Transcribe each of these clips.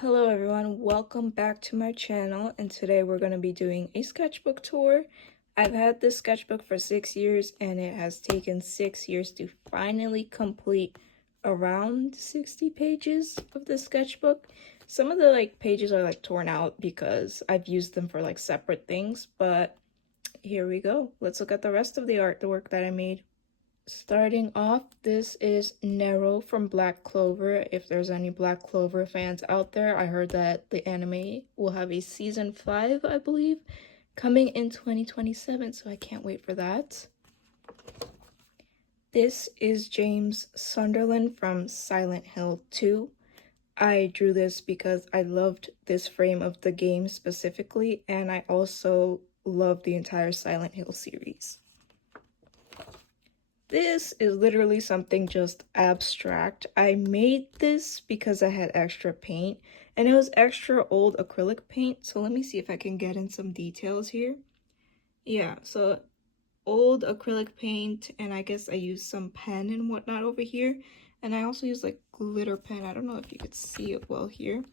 Hello everyone, welcome back to my channel, and today we're going to be doing a sketchbook tour. I've had this sketchbook for 6 years and it has taken 6 years to finally complete around 60 pages of the sketchbook. Some of the pages are torn out because I've used them for separate things, but here we go. Let's look at the rest of the artwork that I made. Starting off, this is Nero from Black Clover. If there's any Black Clover fans out there, I heard that the anime will have a season 5, I believe, coming in 2027, so I can't wait for that. This is James Sunderland from Silent Hill 2. I drew this because I loved this frame of the game specifically, and I also love the entire Silent Hill series. This is literally something just abstract. I made this because I had extra paint, and it was extra old acrylic paint. So let me see if I can get in some details here. Yeah, so old acrylic paint, and I guess I used some pen and whatnot over here. And I also used glitter pen. I don't know if you could see it well here.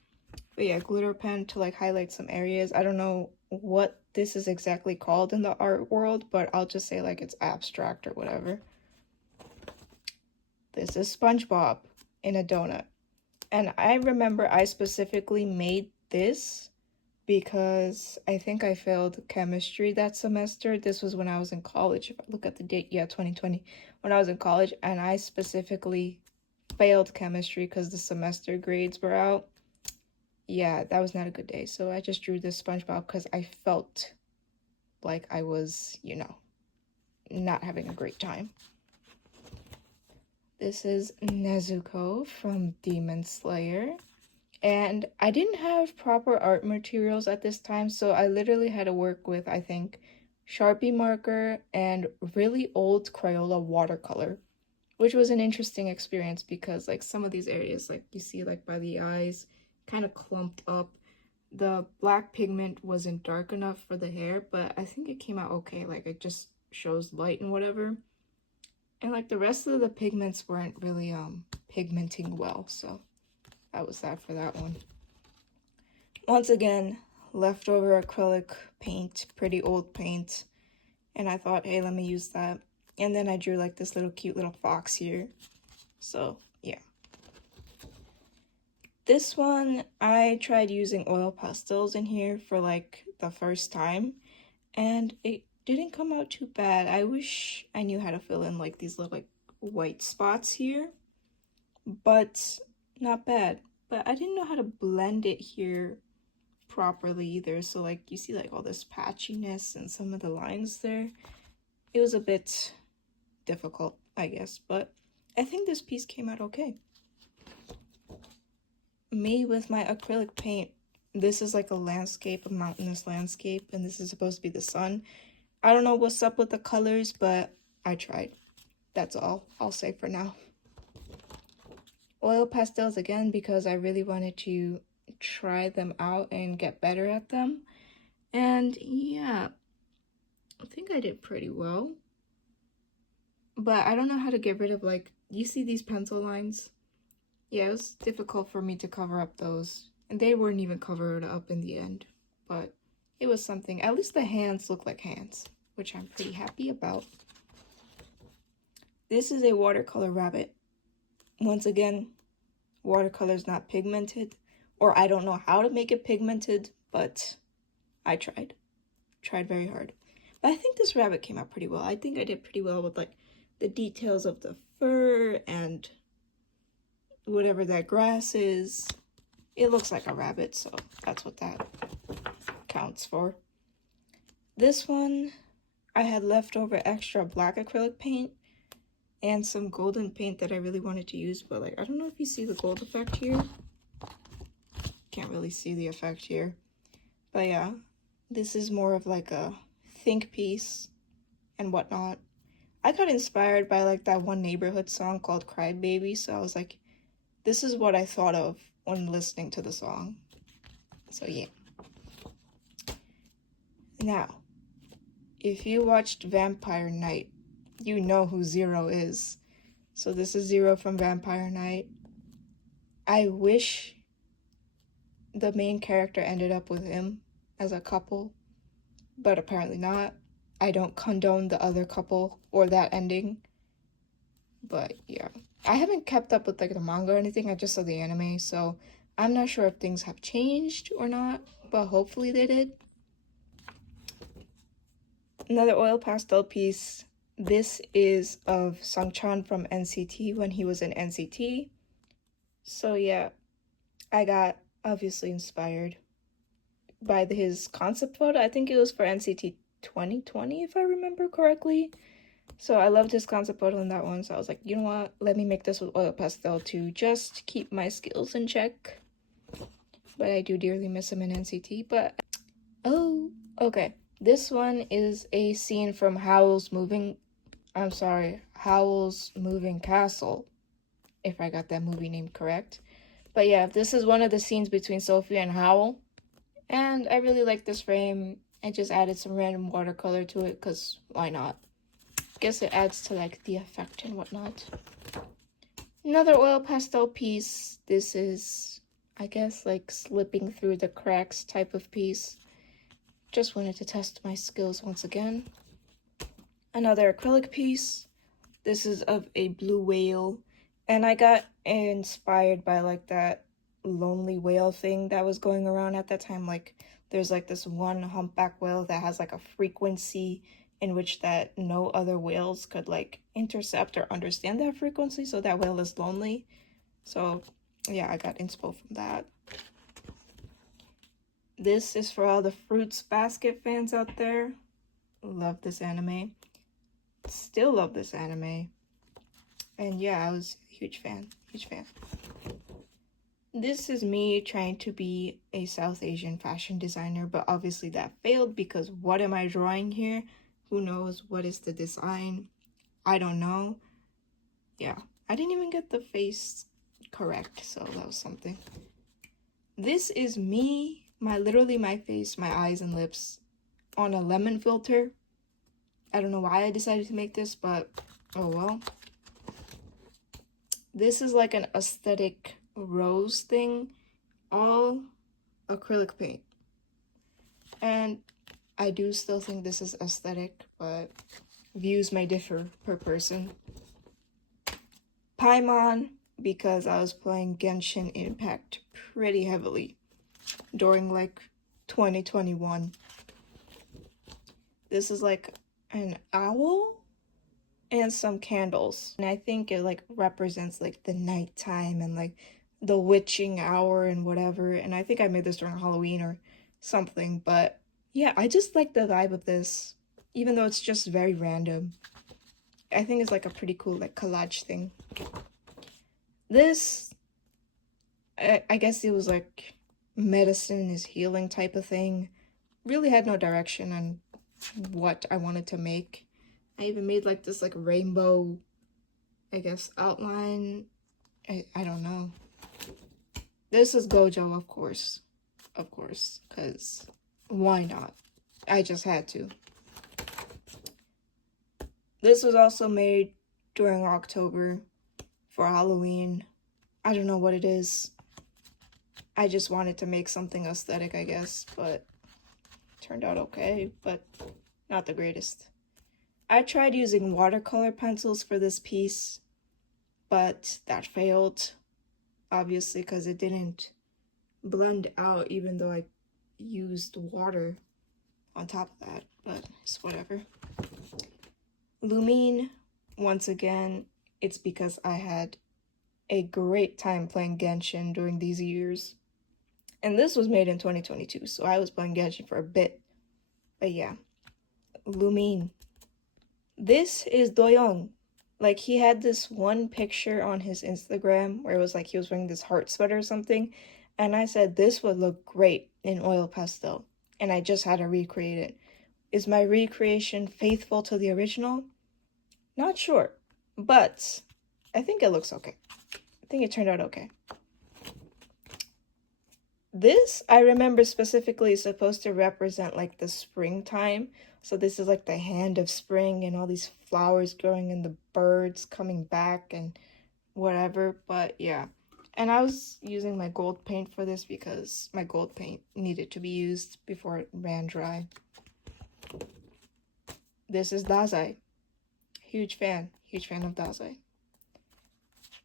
But yeah, glitter pen to highlight some areas. I don't know what this is exactly called in the art world, but I'll just say it's abstract or whatever. This is SpongeBob in a donut. And I remember I specifically made this because I think I failed chemistry that semester. This was when I was in college. If I look at the date, yeah, 2020, when I was in college, and I specifically failed chemistry because the semester grades were out. Yeah, that was not a good day. So I just drew this SpongeBob because I felt like I was, not having a great time. This is Nezuko from Demon Slayer. And I didn't have proper art materials at this time, so I literally had to work with, I think, Sharpie marker and really old Crayola watercolor, which was an interesting experience because some of these areas, you see by the eyes, kind of clumped up. The black pigment wasn't dark enough for the hair, but I think it came out okay. It just shows light and whatever. And the rest of the pigments weren't really pigmenting well, so that was that for that one. Once again, leftover acrylic paint, pretty old paint, and I thought, hey, let me use that. And then I drew this little cute little fox here. So yeah. This one, I tried using oil pastels in here for the first time, and it didn't come out too bad. I wish I knew how to fill in these little white spots here, but not bad. But I didn't know how to blend it here properly either, so you see all this patchiness and some of the lines there. It was a bit difficult, I guess, but I think this piece came out okay. Me with my acrylic paint, this is a landscape, a mountainous landscape, and this is supposed to be the sun. I don't know what's up with the colors, but I tried. That's all I'll say for now. Oil pastels again because I really wanted to try them out and get better at them. And yeah, I think I did pretty well. But I don't know how to get rid of you see these pencil lines? Yeah, it was difficult for me to cover up those. And they weren't even covered up in the end. But it was something. At least the hands look like hands, which I'm pretty happy about. This is a watercolor rabbit. Once again, watercolor is not pigmented, or I don't know how to make it pigmented, but I tried very hard. But I think this rabbit came out pretty well. I think I did pretty well with the details of the fur and whatever that grass is. It looks like a rabbit, so that's what that counts for. This one, I had leftover extra black acrylic paint and some golden paint that I really wanted to use, but I don't know if you see the gold effect here. Can't really see the effect here. But yeah, this is more of a think piece and whatnot. I got inspired by that one neighborhood song called Cry Baby, so I was like, this is what I thought of when listening to the song. So yeah. Now, if you watched Vampire Night, you know who Zero is. So this is Zero from Vampire Night. I wish the main character ended up with him as a couple, but apparently not. I don't condone the other couple or that ending, but yeah. I haven't kept up with like the manga or anything, I just saw the anime, so I'm not sure if things have changed or not, but hopefully they did. Another oil pastel piece. This is of Sungchan from NCT when he was in NCT. So yeah, I got obviously inspired by his concept photo. I think it was for NCT 2020 if I remember correctly. So I loved his concept photo in that one. So I was like, you know what? Let me make this with oil pastel to just keep my skills in check. But I do dearly miss him in NCT. But oh, okay. This one is a scene from Howl's Moving Castle, if I got that movie name correct. But yeah, this is one of the scenes between Sophia and Howl. And I really like this frame. I just added some random watercolor to it because why not? Guess it adds to like the effect and whatnot. Another oil pastel piece. This is, I guess, like slipping through the cracks type of piece. Just wanted to test my skills once again. Another acrylic piece. This is of a blue whale. And I got inspired by like that lonely whale thing that was going around at that time. Like there's like this one humpback whale that has like a frequency in which that no other whales could like intercept or understand that frequency, so that whale is lonely. So yeah, I got inspo from that. This is for all the Fruits Basket fans out there. Love this anime. Still love this anime. And yeah, I was a huge fan. This is me trying to be a South Asian fashion designer, but obviously that failed because what am I drawing here? Who knows? What is the design? I don't know. Yeah, I didn't even get the face correct, so that was something. This is me, literally my face, my eyes and lips on a lemon filter. I don't know why I decided to make this, but oh well. This is like an aesthetic rose thing, all acrylic paint. And I do still think this is aesthetic, but views may differ per person. Paimon, because I was playing Genshin Impact pretty heavily during like 2021. This is like an owl and some candles, and I think it like represents like the nighttime and like the witching hour and whatever. And I think I made this during Halloween or something, but yeah, I just like the vibe of this, even though it's just very random. I think it's like a pretty cool like collage thing. This, I guess it was like medicine is healing type of thing. Really had no direction on what I wanted to make. I even made like this like rainbow, I guess, outline. I don't know. This is Gojo, of course, because why not? I just had to. This was also made during October for Halloween. I don't know what it is. I just wanted to make something aesthetic, I guess, but turned out okay, but not the greatest. I tried using watercolor pencils for this piece, but that failed, obviously, because it didn't blend out even though I used water on top of that, but it's whatever. Lumine, once again, it's because I had a great time playing Genshin during these years. And this was made in 2022, so I was playing Genshin for a bit. But yeah, Lumine. This is Doyoung. Like, he had this one picture on his Instagram where it was like he was wearing this heart sweater or something. And I said, this would look great in oil pastel. And I just had to recreate it. Is my recreation faithful to the original? Not sure. But I think it looks okay. I think it turned out okay. This, I remember specifically, is supposed to represent like the springtime. So this is like the hand of spring and all these flowers growing and the birds coming back and whatever. But yeah, And I was using my gold paint for this because my gold paint needed to be used before it ran dry. This is Dazai. Huge fan of Dazai.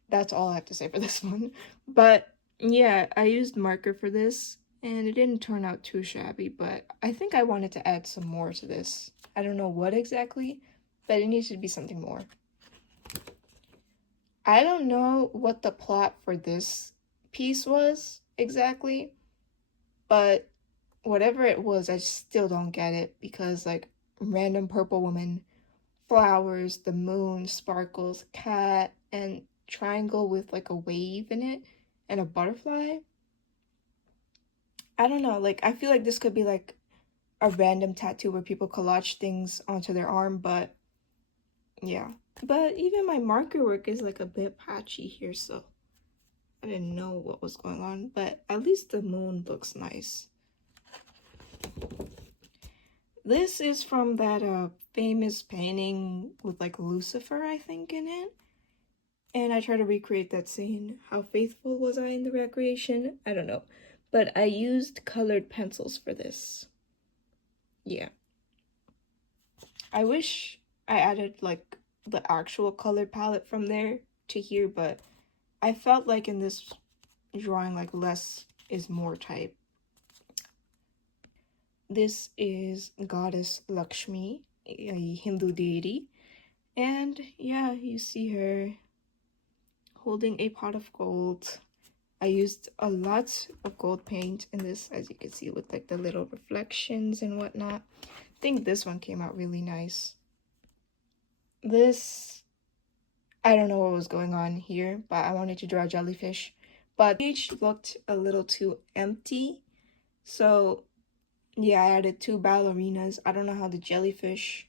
That's all I have to say for this one. But yeah, I used marker for this and it didn't turn out too shabby, but I think I wanted to add some more to this. I don't know what exactly, but it needs to be something more. I don't know what the plot for this piece was exactly, but whatever it was, I still don't get it because like random purple woman, flowers, the moon, sparkles, cat, and triangle with like a wave in it and a butterfly. I don't know, like I feel like this could be like a random tattoo where people collage things onto their arm, but yeah. But even my marker work is like a bit patchy here, so I didn't know what was going on, but at least the moon looks nice. This is from that famous painting with like Lucifer, I think, in it. And I try to recreate that scene. How faithful was I in the recreation? I don't know. But I used colored pencils for this. Yeah. I wish I added like the actual color palette from there to here, but I felt like in this drawing like less is more type. This is Goddess Lakshmi, a Hindu deity. And yeah, you see her holding a pot of gold. I used a lot of gold paint in this, as you can see, with like the little reflections and whatnot. I think this one came out really nice. This, I don't know what was going on here, but I wanted to draw a jellyfish. But the page looked a little too empty. So yeah, I added 2 ballerinas. I don't know how the jellyfish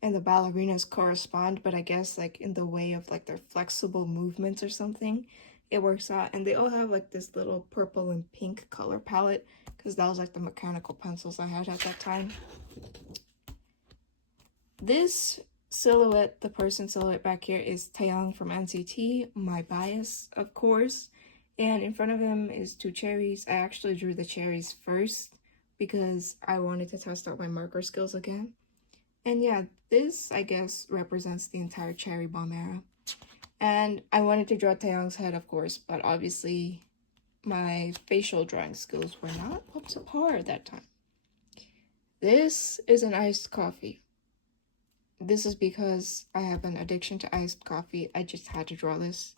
and the ballerinas correspond, but I guess like in the way of like their flexible movements or something, it works out. And they all have like this little purple and pink color palette because that was like the mechanical pencils I had at that time. This silhouette, the person silhouette back here, is Taeyang from NCT, my bias, of course. And in front of him is 2 cherries. I actually drew the cherries first because I wanted to test out my marker skills again. And yeah, this, I guess, represents the entire cherry bomb era. And I wanted to draw Taeyang's head, of course, but obviously my facial drawing skills were not up to par at that time. This is an iced coffee. This is because I have an addiction to iced coffee. I just had to draw this.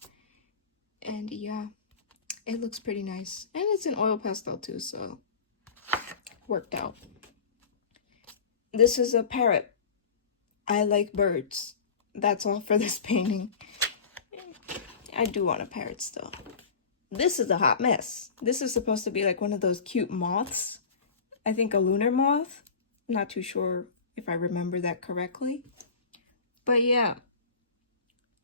And yeah, it looks pretty nice. And it's an oil pastel too, so worked out. This is a parrot. I like birds. That's all for this painting. I do want a parrot still. This is a hot mess. This is supposed to be like one of those cute moths. I think a lunar moth. I'm not too sure if I remember that correctly. But yeah,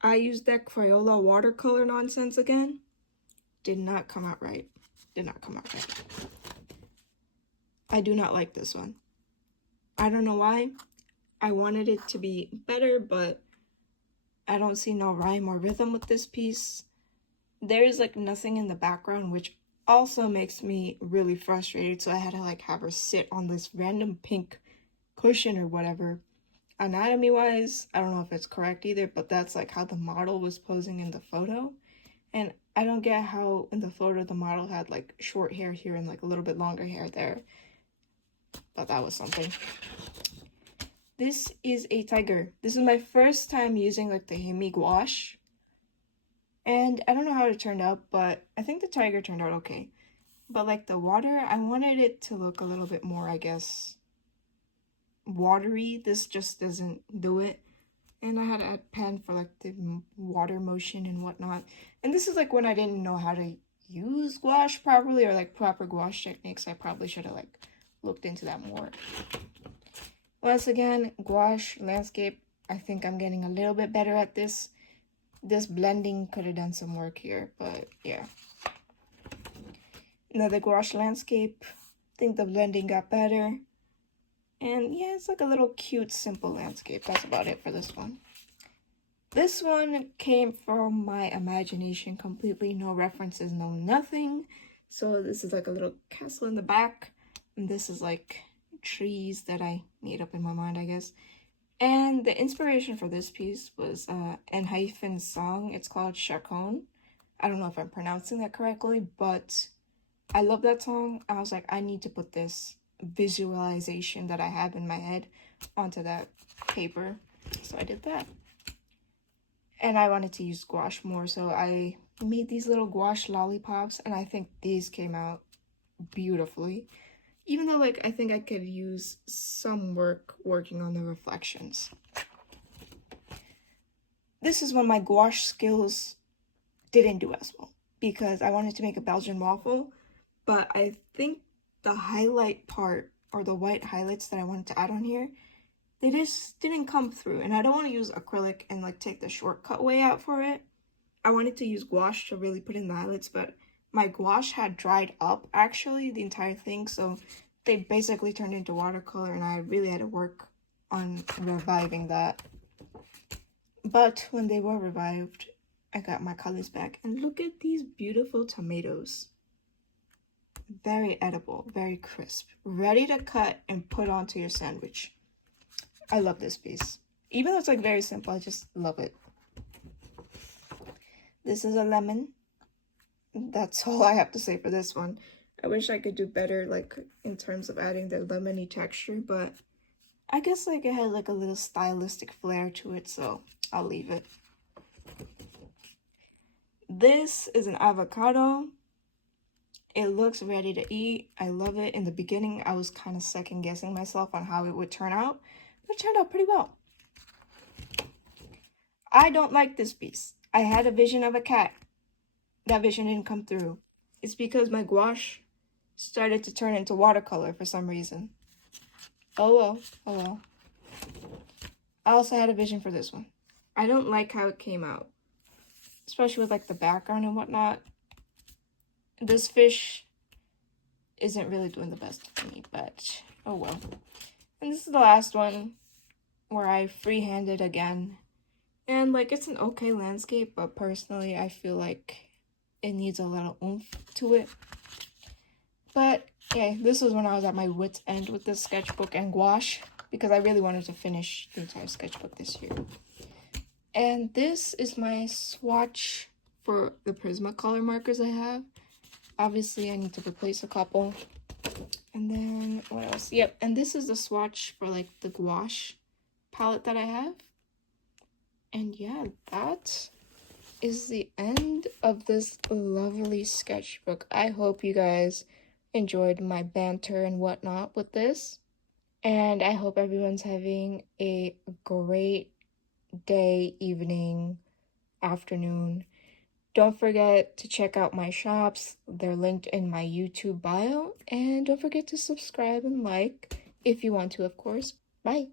I used that Crayola watercolor nonsense again. Did not come out right. Did not come out right. I do not like this one. I don't know why. I wanted it to be better, but I don't see no rhyme or rhythm with this piece. There is like nothing in the background, which also makes me really frustrated. So I had to like have her sit on this random pink cushion or whatever. Anatomy wise, I don't know if it's correct either, but that's like how the model was posing in the photo. And I don't get how in the photo the model had like short hair here and like a little bit longer hair there. But that was something. This is a tiger. This is my first time using like the Himi gouache. And I don't know how it turned out, but I think the tiger turned out okay. But like the water, I wanted it to look a little bit more, I guess, watery. This just doesn't do it. And I had to add pen for like the water motion and whatnot. And this is like when I didn't know how to use gouache properly or like proper gouache techniques. I probably should have like looked into that more. Once again, gouache, landscape, I think I'm getting a little bit better at this. This blending could have done some work here, but yeah. Another gouache landscape. I think the blending got better. And yeah, it's like a little cute, simple landscape. That's about it for this one. This one came from my imagination completely, no references, no nothing. So this is like a little castle in the back, and this is like trees that I made up in my mind, I guess. And the inspiration for this piece was Enhypen's song. It's called Chacon. I don't know if I'm pronouncing that correctly, but I love that song. I was like, I need to put this visualization that I have in my head onto that paper. So I did that. And I wanted to use gouache more, so I made these little gouache lollipops, and I think these came out beautifully. Even though, like, I think I could use some working on the reflections. This is when my gouache skills didn't do as well, because I wanted to make a Belgian waffle, but I think the highlight part, or the white highlights that I wanted to add on here, they just didn't come through. And I don't want to use acrylic and like take the shortcut way out for it. I wanted to use gouache to really put in the highlights, but my gouache had dried up actually, the entire thing, so they basically turned into watercolor, and I really had to work on reviving that. But when they were revived, I got my colors back, and look at these beautiful tomatoes. Very edible, very crisp, ready to cut and put onto your sandwich. I love this piece. Even though it's like very simple, I just love it. This is a lemon. That's all I have to say for this one. I wish I could do better like in terms of adding the lemony texture, but I guess like it had like a little stylistic flair to it, so I'll leave it. This is an avocado. It looks ready to eat. I love it. In the beginning, I was kind of second guessing myself on how it would turn out, but it turned out pretty well. I don't like this piece. I had a vision of a cat. That vision didn't come through. It's because my gouache started to turn into watercolor for some reason. Oh well, oh well. I also had a vision for this one. I don't like how it came out, especially with like the background and whatnot. This fish isn't really doing the best for me, but oh well. And this is the last one where I freehanded again. And like it's an okay landscape, but personally I feel like it needs a little oomph to it. But yeah, this was when I was at my wit's end with this sketchbook and gouache, because I really wanted to finish the entire sketchbook this year. And this is my swatch for the Prismacolor markers I have. Obviously I need to replace a couple. And then what else? Yep, and this is the swatch for like the gouache palette that I have. And yeah, that is the end of this lovely sketchbook. I hope you guys enjoyed my banter and whatnot with this. And I hope everyone's having a great day, evening, afternoon. Don't forget to check out my shops. They're linked in my YouTube bio. And don't forget to subscribe and like if you want to, of course. Bye.